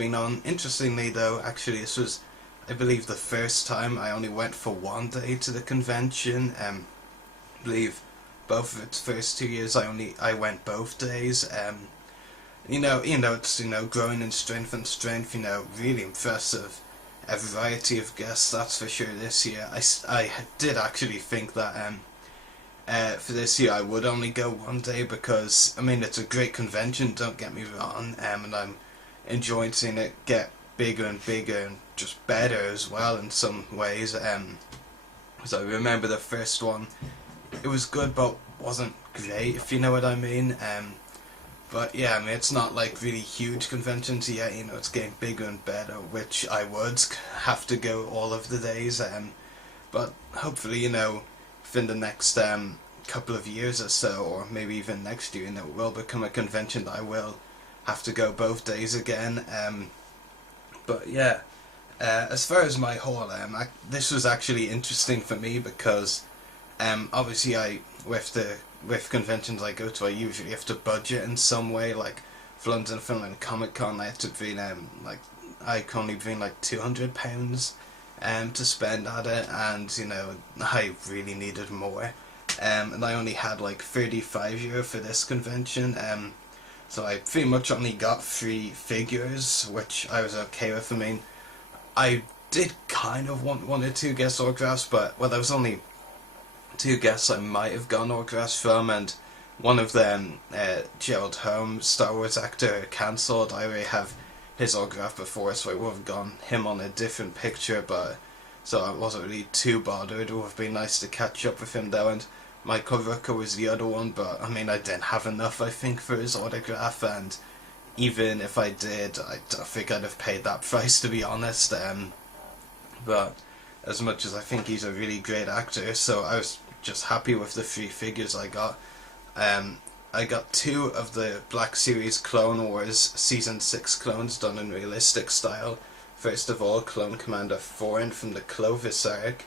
been on. Interestingly though, actually this was, I believe, the first time I only went for one day to the convention. I believe both of its first 2 years I went both days. It's growing in strength and strength. Really impressive. A variety of guests, that's for sure. This year, I did actually think that for this year I would only go one day because I mean it's a great convention. Don't get me wrong, and I'm enjoying seeing it get bigger and bigger and just better as well in some ways. So I remember the first one, it was good but wasn't great, if you know what I mean. But yeah, I mean it's not like really huge conventions yet. It's getting bigger and better, which I would have to go all of the days. But hopefully, within the next couple of years or so, or maybe even next year, it will become a convention that I will have to go both days again. But yeah, as far as my haul, this was actually interesting for me because obviously with conventions I go to, I usually have to budget in some way. Like for London Film and Comic Con, I had to bring I can only bring like £200 to spend at it, and I really needed more. And I only had like €35 for this convention. So I pretty much only got 3 figures, which I was okay with. I mean, I did kind of want 1 or 2 guest autographs, but there was only 2 guests I might have gotten autographs from, and one of them, Gerald Holmes, Star Wars actor, cancelled. I already have his autograph before, so I would have gotten him on a different picture, but so I wasn't really too bothered. It would have been nice to catch up with him though, and Michael Rooker was the other one, but I mean I didn't have enough, I think, for his autograph, and even if I did, I don't think I'd have paid that price, to be honest. But as much as I think he's a really great actor, so I was just happy with the 3 figures I got. I got 2 of the Black Series Clone Wars Season 6 clones done in realistic style. First of all, Clone Commander Foreign from the Clovis arc.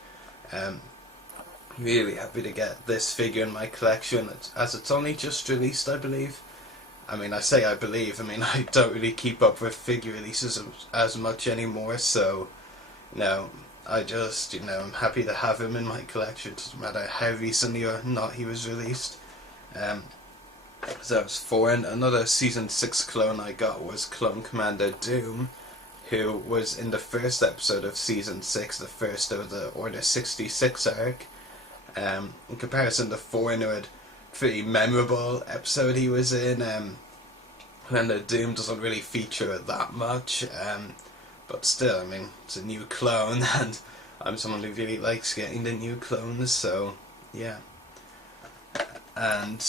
Really happy to get this figure in my collection, as it's only just released, I believe. I mean, I say I believe, I mean I don't really keep up with figure releases as much anymore, so I just, I'm happy to have him in my collection. Doesn't matter how recently or not he was released. So that was Foreign. Another Season 6 clone I got was Clone Commander Doom, who was in the first episode of Season 6, the first of the Order 66 arc. In comparison to Foreign, who had a pretty memorable episode he was in, Commander Doom doesn't really feature that much. But still, I mean, it's a new clone, and I'm someone who really likes getting the new clones, so yeah. And,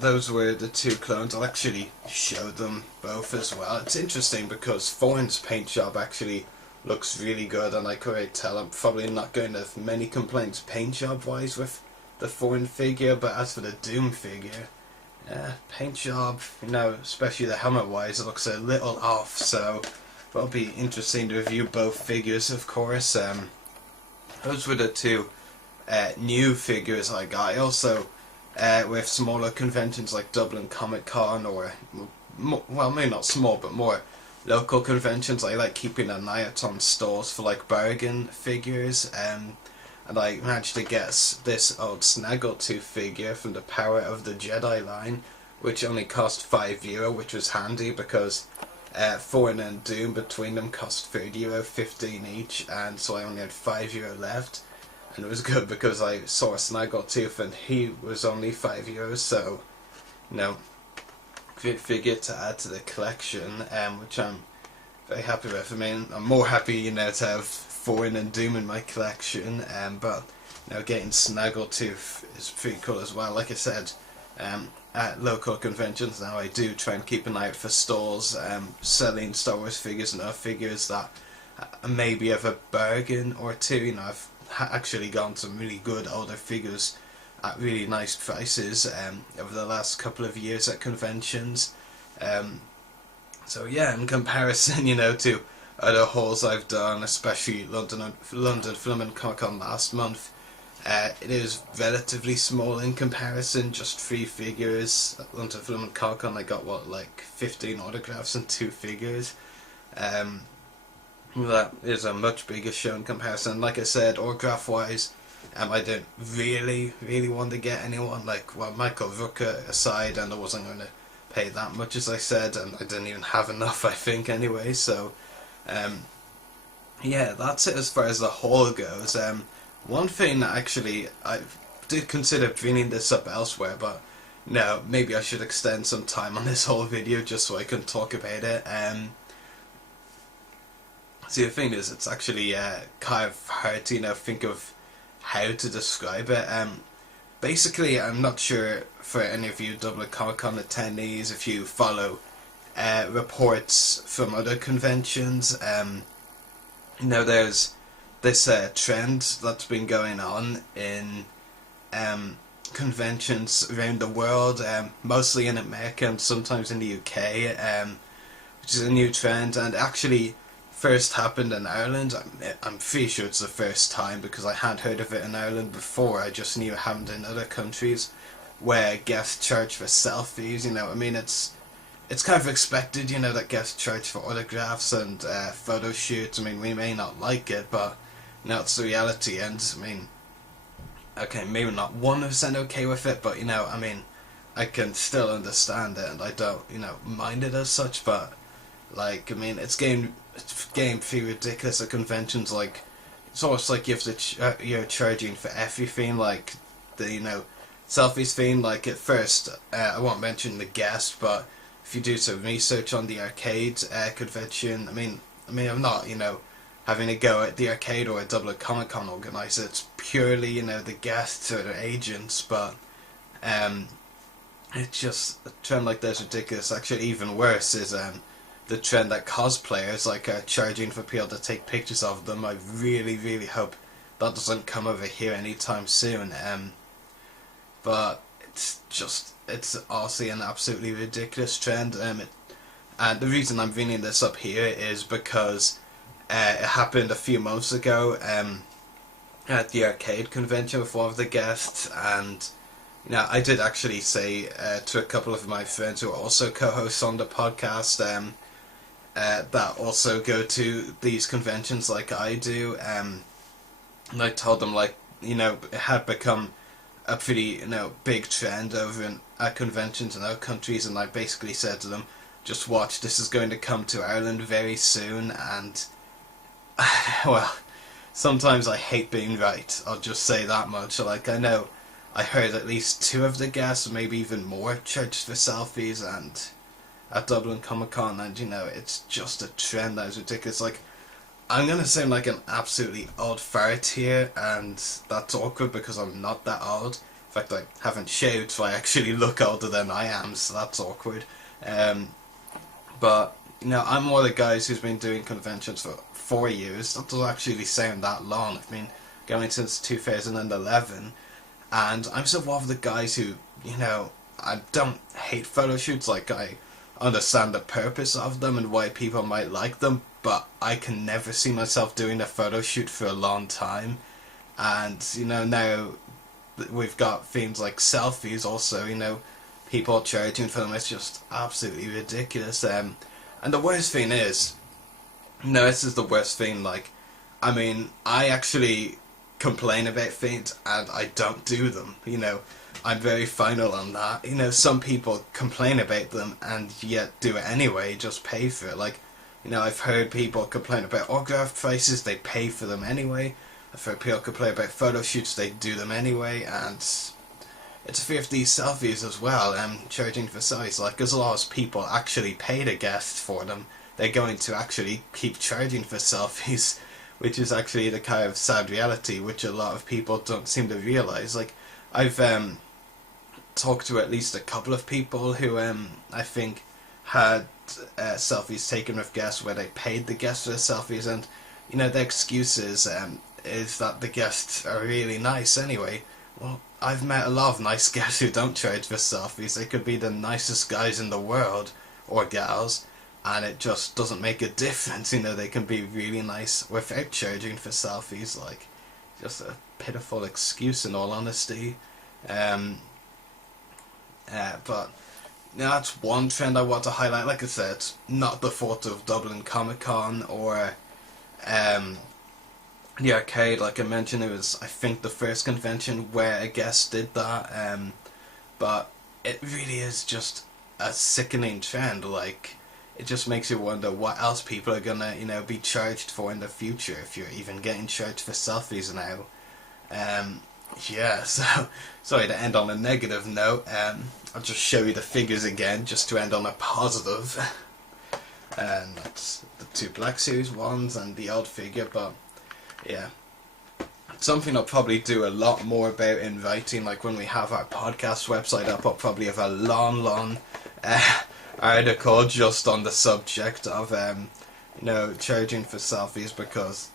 those were the 2 clones. I'll actually show them both as well. It's interesting because Foreign's paint job actually looks really good, and I could already tell I'm probably not going to have many complaints paint job wise with the Foreign figure, but as for the Doom figure, paint job, especially the helmet wise, it looks a little off, so it'll be interesting to review both figures, of course. Those were the 2 new figures I got. I also, with smaller conventions like Dublin Comic Con, or, well, maybe not small, but more local conventions, I like keeping an eye out on stores for like bargain figures, and I managed to get this old Snaggletooth figure from the Power of the Jedi line, which only cost €5, which was handy because Foreign and Doom between them cost €30, 15 each, and so I only had €5 left, and it was good because I saw a Snaggletooth and he was only €5, so great figure to add to the collection, which I'm very happy with. I mean, I'm more happy to have Foreign and Doom in my collection, but getting Snaggletooth is pretty cool as well. Like I said, at local conventions now, I do try and keep an eye out for stalls selling Star Wars figures and other figures that maybe have a bargain or 2. I've actually gotten some really good older figures at really nice prices over the last couple of years at conventions. So yeah, in comparison, to other hauls I've done, especially London Film and Comic Con last month, it is relatively small in comparison, just 3 figures. At London Film and Comic Con I got, like 15 autographs and 2 figures. That is a much bigger show in comparison. Like I said, autograph wise, I didn't really want to get anyone, like, well, Michael Rooker aside, and I wasn't going to pay that much, as I said, and I didn't even have enough, I think, anyway. So yeah, that's it as far as the haul goes. One thing that actually I did consider bringing this up elsewhere, but no, maybe I should extend some time on this whole video just so I can talk about it. See, the thing is, it's actually kind of hard to, think of how to describe it. Basically, I'm not sure for any of you Dublin Comic Con attendees if you follow reports from other conventions. There's this trend that's been going on in conventions around the world, mostly in America and sometimes in the UK, which is a new trend, and actually first happened in Ireland. I'm pretty sure it's the first time because I hadn't heard of it in Ireland before. I just knew it happened in other countries where guests charge for selfies. It's kind of expected, that guests charge for autographs and photo shoots. We may not like it, but it's the reality. And okay, maybe not 100% okay with it, but I can still understand it, and I don't mind it as such. But it's getting pretty ridiculous at conventions. Like, it's almost like you have to you're charging for everything, like the selfies thing. Like, at first, I won't mention the guest, but if you do some research on the arcade convention, I'm not having a go at the arcade or a Dublin Comic Con organizer. It's purely the guests or their agents, but it's just a trend like that's ridiculous. Actually, even worse is the trend that cosplayers are charging for people to take pictures of them. I really hope that doesn't come over here anytime soon. But it's honestly an absolutely ridiculous trend. And the reason I'm bringing this up here is because it happened a few months ago at the arcade convention with one of the guests, and I did actually say to a couple of my friends who are also co-hosts on the podcast, that also go to these conventions like I do, and I told them it had become a pretty big trend over at conventions in other countries, and I basically said to them, just watch, this is going to come to Ireland very soon. And well, sometimes I hate being right, I'll just say that much. I know I heard at least 2 of the guests, maybe even more, charged for selfies and at Dublin Comic Con, and it's just a trend that is ridiculous. I'm gonna sound like an absolutely old fart here, and that's awkward because I'm not that old. In fact, I haven't shaved, so I actually look older than I am, so that's awkward. But I'm one of the guys who's been doing conventions for 4 years. That doesn't actually sound that long. I've been going since 2011, and I'm still one of the guys who I don't hate photo shoots. I understand the purpose of them and why people might like them, but I can never see myself doing a photo shoot for a long time. And now we've got themes like selfies also, people charging for them. It's just absolutely ridiculous. And the worst thing is, this is the worst thing, I actually complain about things and I don't do them. I'm very final on that. Some people complain about them and yet do it anyway, just pay for it. I've heard people complain about autograph prices, they pay for them anyway. I've heard people complain about photo shoots, they do them anyway. And it's a fear of these selfies as well, charging for selfies. As long as people actually pay the guests for them, they're going to actually keep charging for selfies, which is actually the kind of sad reality which a lot of people don't seem to realise. I've talked to at least a couple of people who I think had selfies taken with guests where they paid the guests for the selfies, and their excuse is that the guests are really nice anyway. Well, I've met a lot of nice guests who don't charge for selfies. They could be the nicest guys in the world, or gals, and it just doesn't make a difference. They can be really nice without charging for selfies. Just a pitiful excuse in all honesty. But Now that's one trend I want to highlight. Like I said, not the fault of Dublin Comic Con or um, the arcade. Like I mentioned, it was, I think, the first convention where a guest did that. But it really is just a sickening trend. Like, it just makes you wonder what else people are gonna, be charged for in the future, if you're even getting charged for selfies now. Yeah, so sorry to end on a negative note. I'll just show you the figures again, just to end on a positive. And that's the two Black Series ones and the odd figure, but yeah. Something I'll probably do a lot more about in writing, like when we have our podcast website up, I'll probably have a long article just on the subject of, charging for selfies, because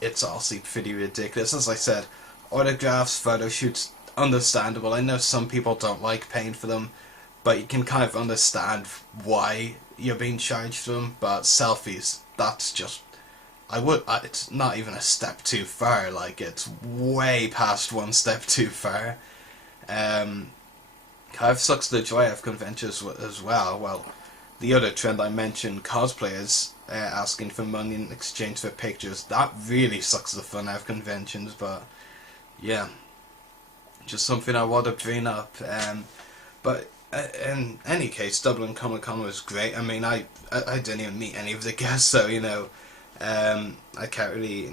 it's also pretty ridiculous. As I said, autographs, photo shoots, understandable. I know some people don't like paying for them, but you can kind of understand why you're being charged for them. But selfies, that's just, it's not even a step too far. Like, it's way past one step too far. Kind of sucks the joy of conventions as well. Well, the other trend I mentioned, cosplayers asking for money in exchange for pictures, that really sucks the fun out of conventions. But yeah, just something I want to bring up. But in any case, Dublin Comic Con was great. I mean, I didn't even meet any of the guests, so I can't really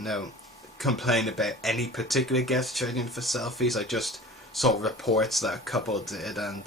complain about any particular guest charging for selfies. I just saw reports that a couple did, and